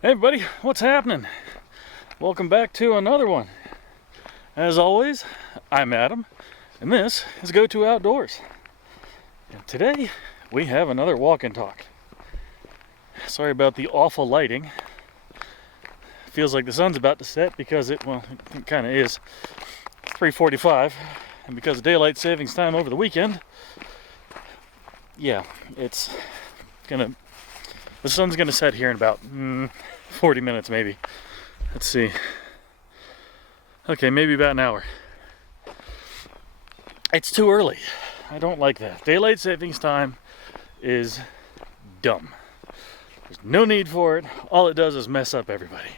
Hey everybody, what's happening? Welcome back to another one. As always, I'm Adam, and this is Go To Outdoors. And today, we have another walk and talk. Sorry about the awful lighting. Feels like the sun's about to set because it kind of is. It's 3:45, and because of daylight savings time over the weekend, yeah, the sun's gonna set here in about 40 minutes maybe. Let's see. Okay, maybe about an hour. It's too early. I don't like that. Daylight savings time is dumb. There's no need for it. All it does is mess up everybody.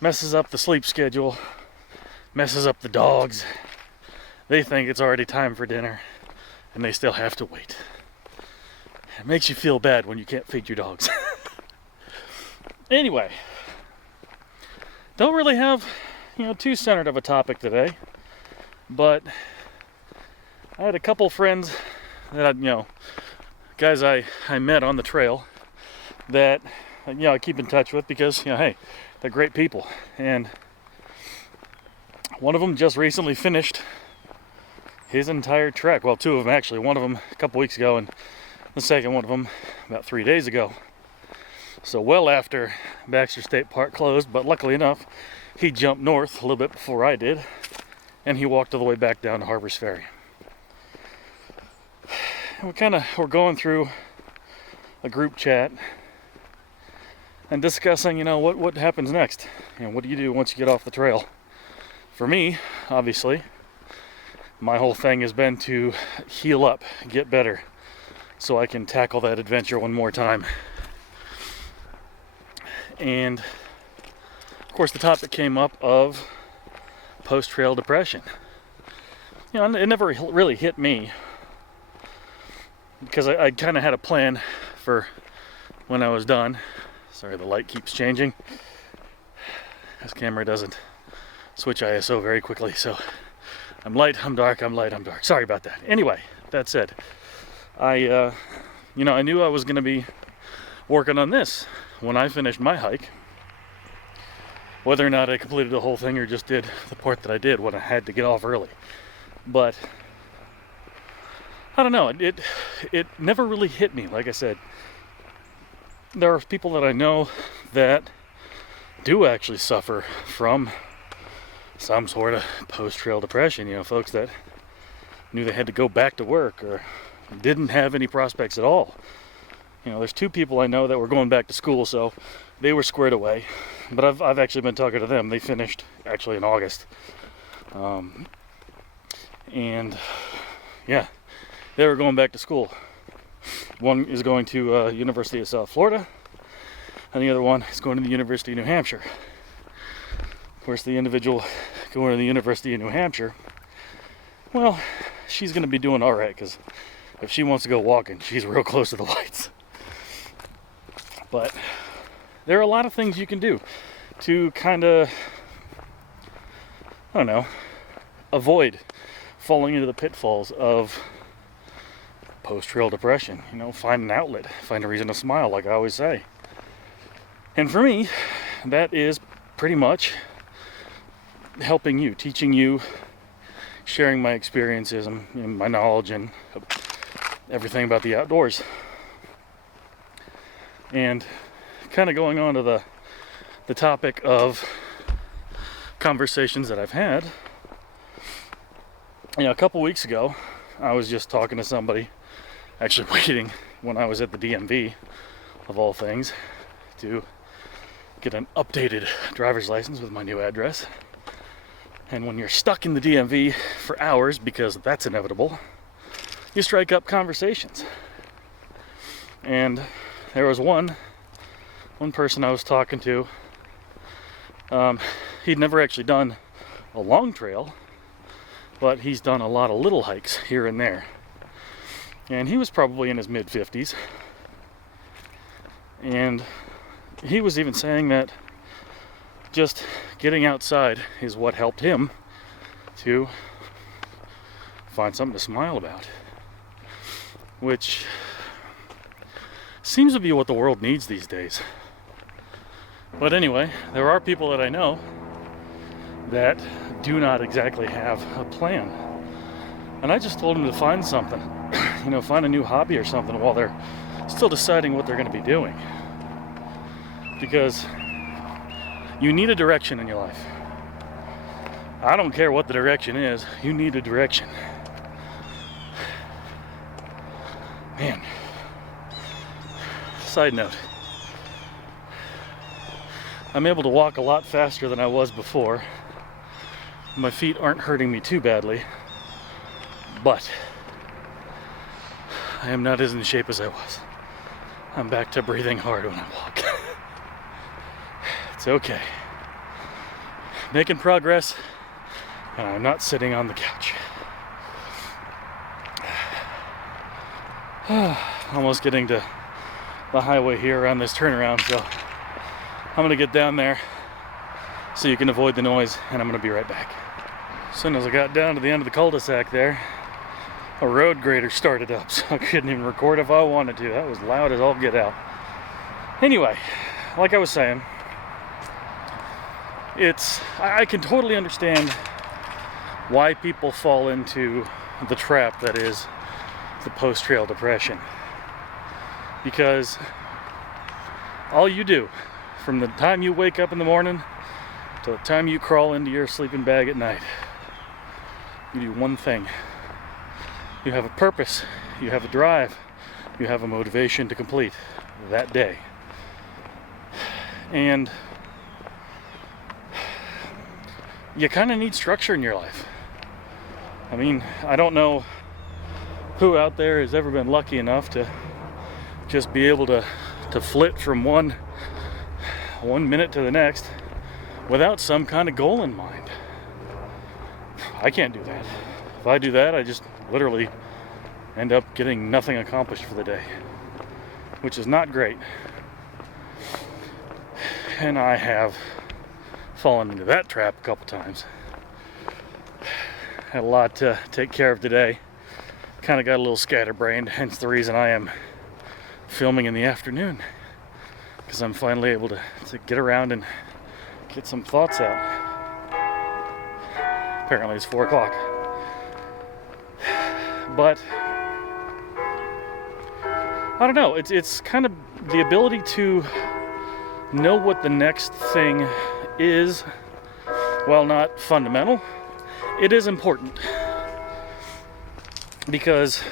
Messes up the sleep schedule. Messes up the dogs. They think it's already time for dinner, and they still have to wait. It makes you feel bad when you can't feed your dogs. Anyway, don't really have, too centered of a topic today, but I had a couple friends that guys I met on the trail that I keep in touch with because hey, they're great people, and one of them just recently finished his entire trek. Well, two of them actually. One of them a couple weeks ago, and the second one of them about 3 days ago. So well after Baxter State Park closed, but luckily enough, he jumped north a little bit before I did, and he walked all the way back down to Harper's Ferry. And we're going through a group chat and discussing, what happens next. What do you do once you get off the trail? For me, obviously, my whole thing has been to heal up, get better, so I can tackle that adventure one more time. And of course the topic came up of post-trail depression. It never really hit me because I kind of had a plan for when I was done. Sorry, the light keeps changing. This camera doesn't switch ISO very quickly, so I'm light, I'm dark, I'm light, I'm dark. Sorry about that. Anyway, that said, I knew I was going to be working on this when I finished my hike. Whether or not I completed the whole thing or just did the part that I did when I had to get off early. But I don't know, it never really hit me. Like I said, there are people that I know that do actually suffer from some sort of post-trail depression. Folks that knew they had to go back to work or didn't have any prospects at all. There's two people I know that were going back to school, so they were squared away. But I've actually been talking to them. They finished actually in August. And yeah, they were going back to school. One is going to University of South Florida, and the other one is going to the University of New Hampshire. Of course, the individual going to the University of New Hampshire, well, she's going to be doing all right, because if she wants to go walking, she's real close to the lights. But there are a lot of things you can do to kind of, avoid falling into the pitfalls of post-trail depression. Find an outlet, find a reason to smile, like I always say. And for me, that is pretty much helping you, teaching you, sharing my experiences and my knowledge and everything about the outdoors. And kind of going on to the topic of conversations that I've had. A couple weeks ago, I was just talking to somebody, actually waiting when I was at the DMV, of all things, to get an updated driver's license with my new address. And when you're stuck in the DMV for hours, because that's inevitable, you strike up conversations. And there was one person I was talking to. He'd never actually done a long trail, but he's done a lot of little hikes here and there. And he was probably in his mid-50s. And he was even saying that just getting outside is what helped him to find something to smile about. Which seems to be what the world needs these days. But anyway, there are people that I know that do not exactly have a plan. And I just told them to find something, find a new hobby or something while they're still deciding what they're going to be doing. Because you need a direction in your life. I don't care what the direction is, you need a direction. Man. Side note. I'm able to walk a lot faster than I was before. My feet aren't hurting me too badly, but I am not as in shape as I was. I'm back to breathing hard when I walk. It's okay. Making progress, and I'm not sitting on the couch. Almost getting to the highway here around this turnaround, so I'm gonna get down there so you can avoid the noise, and I'm gonna be right back. As soon as I got down to the end of the cul-de-sac there, a road grader started up, so I couldn't even record if I wanted to. That was loud as all get out. Anyway, like I was saying, I can totally understand why people fall into the trap that is the post-trail depression. Because all you do from the time you wake up in the morning to the time you crawl into your sleeping bag at night, you do one thing. You have a purpose, you have a drive, you have a motivation to complete that day. And you kind of need structure in your life. I mean, I don't know who out there has ever been lucky enough to just be able to flit from one minute to the next without some kind of goal in mind. I can't do that. If I do that, I just literally end up getting nothing accomplished for the day, which is not great. And I have fallen into that trap a couple times. Had a lot to take care of today. Kind of got a little scatterbrained, hence the reason I am filming in the afternoon, because I'm finally able to get around and get some thoughts out. Apparently it's 4 o'clock. But I don't know, it's kind of the ability to know what the next thing is. While not fundamental, it is important, because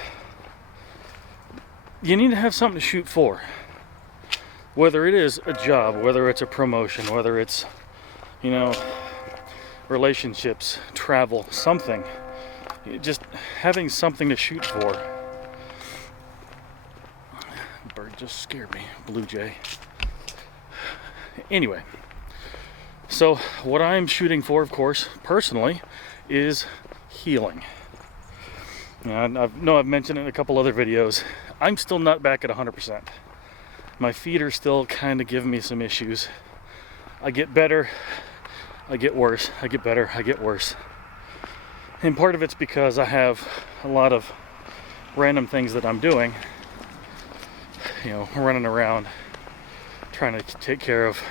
you need to have something to shoot for. Whether it is a job, whether it's a promotion, whether it's, relationships, travel, something. Just having something to shoot for. Bird just scared me, blue jay. Anyway, so what I'm shooting for, of course, personally, is healing. Now, I've mentioned it in a couple other videos. I'm still not back at 100%. My feet are still kind of giving me some issues. I get better, I get worse, I get better, I get worse. And part of it's because I have a lot of random things that I'm doing. Running around, trying to take care of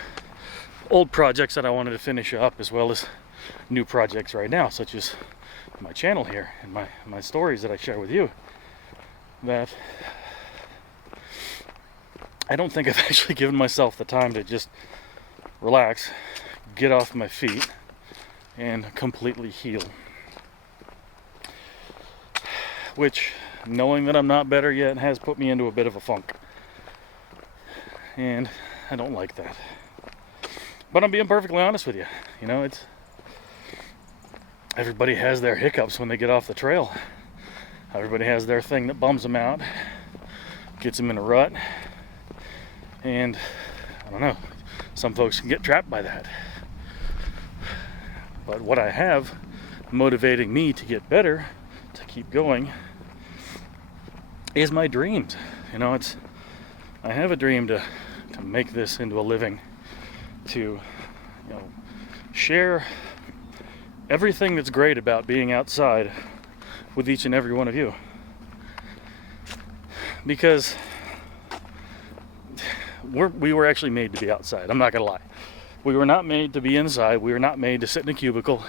old projects that I wanted to finish up, as well as new projects right now, such as my channel here and my stories that I share with you, that I don't think I've actually given myself the time to just relax, get off my feet, and completely heal. Which, knowing that I'm not better yet, has put me into a bit of a funk. And I don't like that. But I'm being perfectly honest with you. It's everybody has their hiccups when they get off the trail. Everybody has their thing that bums them out, gets them in a rut. And I don't know, some folks can get trapped by that. But what I have motivating me to get better, to keep going, is my dreams. I have a dream to make this into a living, to share everything that's great about being outside with each and every one of you. Because we were actually made to be outside. I'm not gonna lie. We were not made to be inside. We were not made to sit in a cubicle.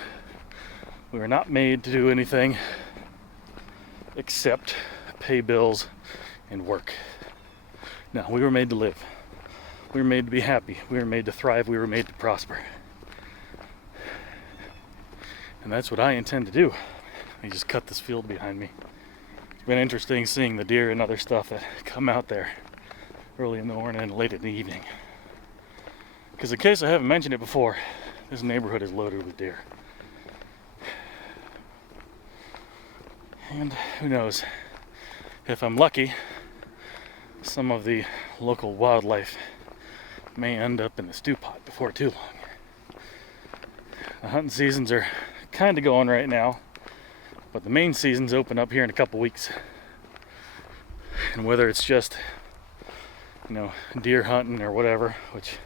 We were not made to do anything except pay bills and work. No, we were made to live. We were made to be happy. We were made to thrive. We were made to prosper. And that's what I intend to do. I just cut this field behind me. It's been interesting seeing the deer and other stuff that come out there early in the morning and late in the evening. Because in case I haven't mentioned it before, this neighborhood is loaded with deer. And who knows, if I'm lucky, some of the local wildlife may end up in the stew pot before too long. The hunting seasons are kind of going right now, but the main seasons open up here in a couple weeks. And whether it's just, deer hunting or whatever, which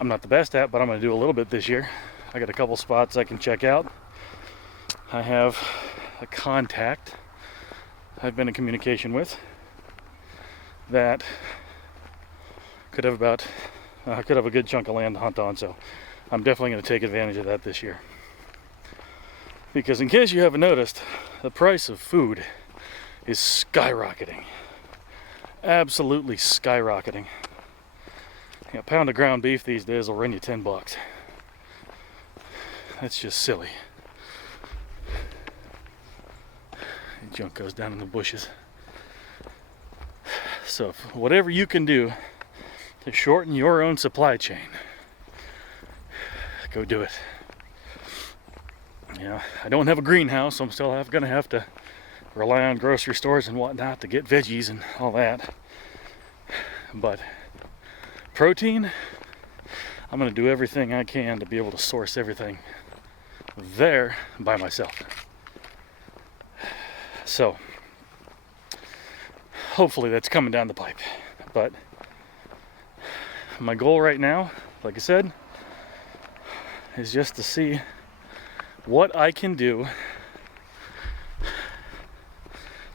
I'm not the best at, but I'm going to do a little bit this year. I got a couple spots I can check out. I have a contact I've been in communication with that could have a good chunk of land to hunt on, so I'm definitely going to take advantage of that this year. Because in case you haven't noticed, the price of food is skyrocketing. Absolutely skyrocketing. A pound of ground beef these days will run you $10. That's just silly. The junk goes down in the bushes. So whatever you can do to shorten your own supply chain, go do it. I don't have a greenhouse, so I'm still going to have to rely on grocery stores and whatnot to get veggies and all that. But protein, I'm going to do everything I can to be able to source everything there by myself. So hopefully that's coming down the pipe. But my goal right now, like I said, is just to see what I can do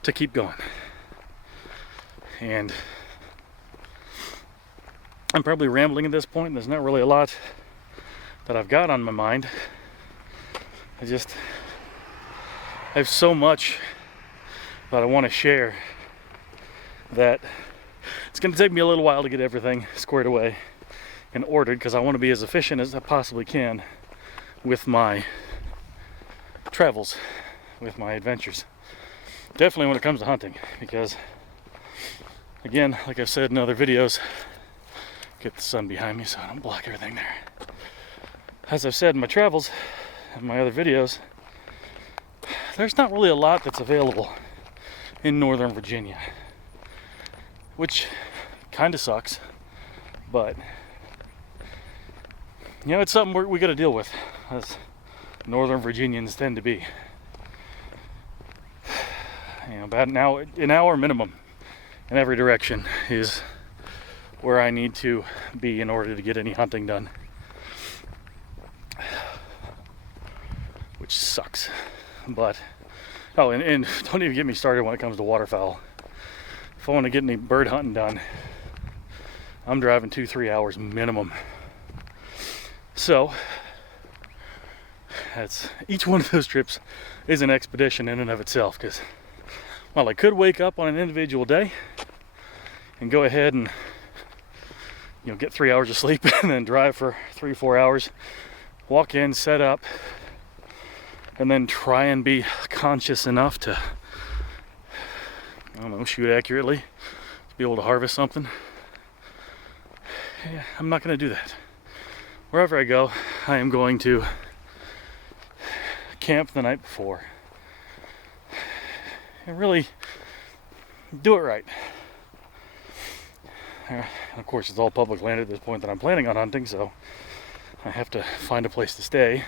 to keep going. And I'm probably rambling at this point. There's not really a lot that I've got on my mind. I have so much that I want to share that it's going to take me a little while to get everything squared away and ordered, because I want to be as efficient as I possibly can with my travels, with my adventures. Definitely when it comes to hunting, because again, like I've said in other videos, get the sun behind me so I don't block everything there. As I've said in my travels and my other videos, there's not really a lot that's available in Northern Virginia, which kind of sucks, but it's something we got to deal with, as Northern Virginians tend to be. About an hour minimum in every direction is where I need to be in order to get any hunting done, which sucks. But and don't even get me started when it comes to waterfowl. If I want to get any bird hunting done, I'm driving 2-3 hours minimum. So each one of those trips is an expedition in and of itself, because while I could wake up on an individual day and go ahead and get 3 hours of sleep and then drive for 3-4 hours, walk in, set up, and then try and be conscious enough to, shoot accurately, to be able to harvest something. Yeah, I'm not going to do that. Wherever I go, I am going to camp the night before and really do it right. Of course, it's all public land at this point that I'm planning on hunting, so I have to find a place to stay.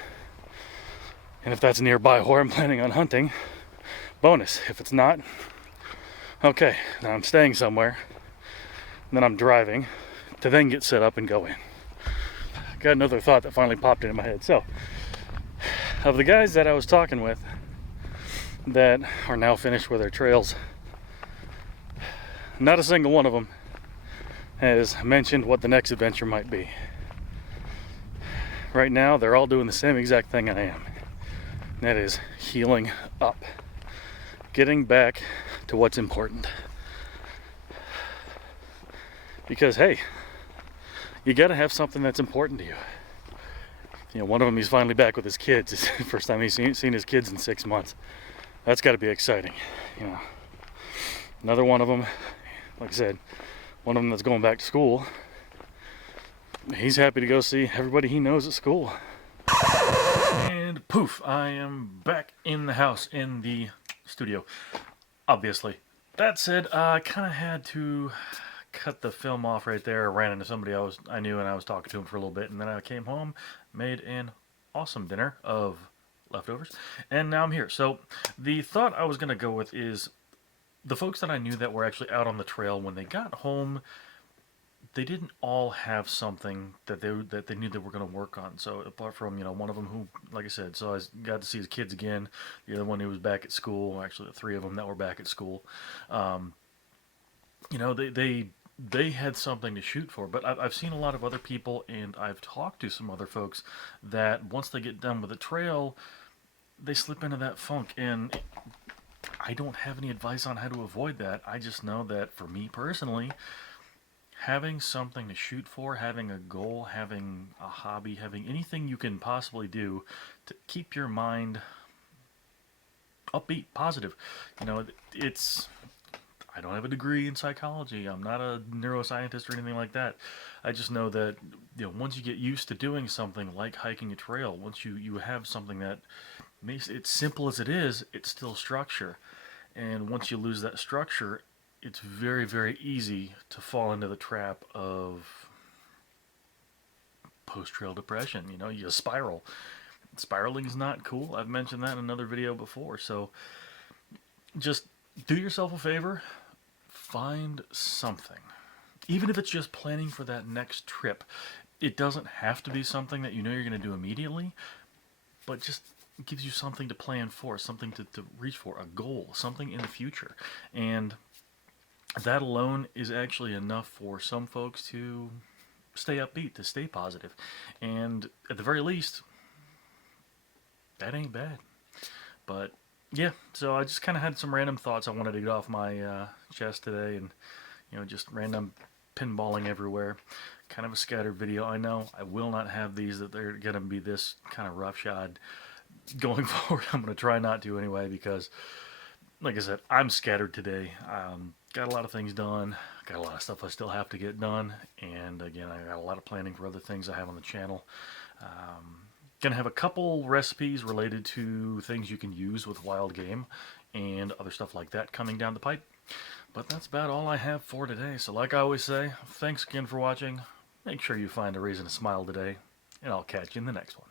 And if that's nearby where I'm planning on hunting, bonus. If it's not, okay, then I'm staying somewhere. And then I'm driving to then get set up and go in. Got another thought that finally popped into my head. So, of the guys that I was talking with that are now finished with their trails, not a single one of them has mentioned what the next adventure might be. Right now, they're all doing the same exact thing I am. And that is healing up. Getting back to what's important. Because, hey, you gotta have something that's important to you. You know, one of them, he's finally back with his kids. It's the first time he's seen his kids in 6 months. That's gotta be exciting, you know. Another one of them, like I said, one of them that's going back to school. He's happy to go see everybody he knows at school. And poof, I am back in the house, in the studio, obviously. That said, I kind of had to cut the film off right there. I ran into somebody I knew, and I was talking to him for a little bit, and then I came home, made an awesome dinner of leftovers, and now I'm here. So the thought I was going to go with is the folks that I knew that were actually out on the trail, when they got home, they didn't all have something that they knew they were going to work on. So apart from, you know, one of them who, like I said, so I got to see his kids again. The other one who was back at school. Actually, the three of them that were back at school. You know, they had something to shoot for. But I've seen a lot of other people, and I've talked to some other folks that once they get done with the trail, they slip into that funk. And I don't have any advice on how to avoid that. I just know that for me personally, having something to shoot for, having a goal, having a hobby, having anything you can possibly do to keep your mind upbeat, positive. You know, I don't have a degree in psychology. I'm not a neuroscientist or anything like that. I just know that, you know, once you get used to doing something like hiking a trail, once you have something that makes it simple as it is, it's still structure. And once you lose that structure, it's very, very easy to fall into the trap of post-trail depression. You know, you spiral. Spiraling is not cool. I've mentioned that in another video before. So just do yourself a favor. Find something. Even if it's just planning for that next trip. It doesn't have to be something that you know you're going to do immediately, but just gives you something to plan for, something to reach for, a goal, something in the future. And that alone is actually enough for some folks to stay upbeat, to stay positive. And at the very least, that ain't bad. But yeah, so I just kind of had some random thoughts I wanted to get off my chest today, and, you know, just random pinballing everywhere. Kind of a scattered video. I know I will not have these that they're going to be this kind of roughshod going forward. I'm going to try not to anyway, because like I said, I'm scattered today. Got a lot of things done. Got a lot of stuff I still have to get done. And again, I got a lot of planning for other things I have on the channel. Gonna have a couple recipes related to things you can use with wild game and other stuff like that coming down the pipe. But that's about all I have for today. So like I always say, thanks again for watching. Make sure you find a reason to smile today, and I'll catch you in the next one.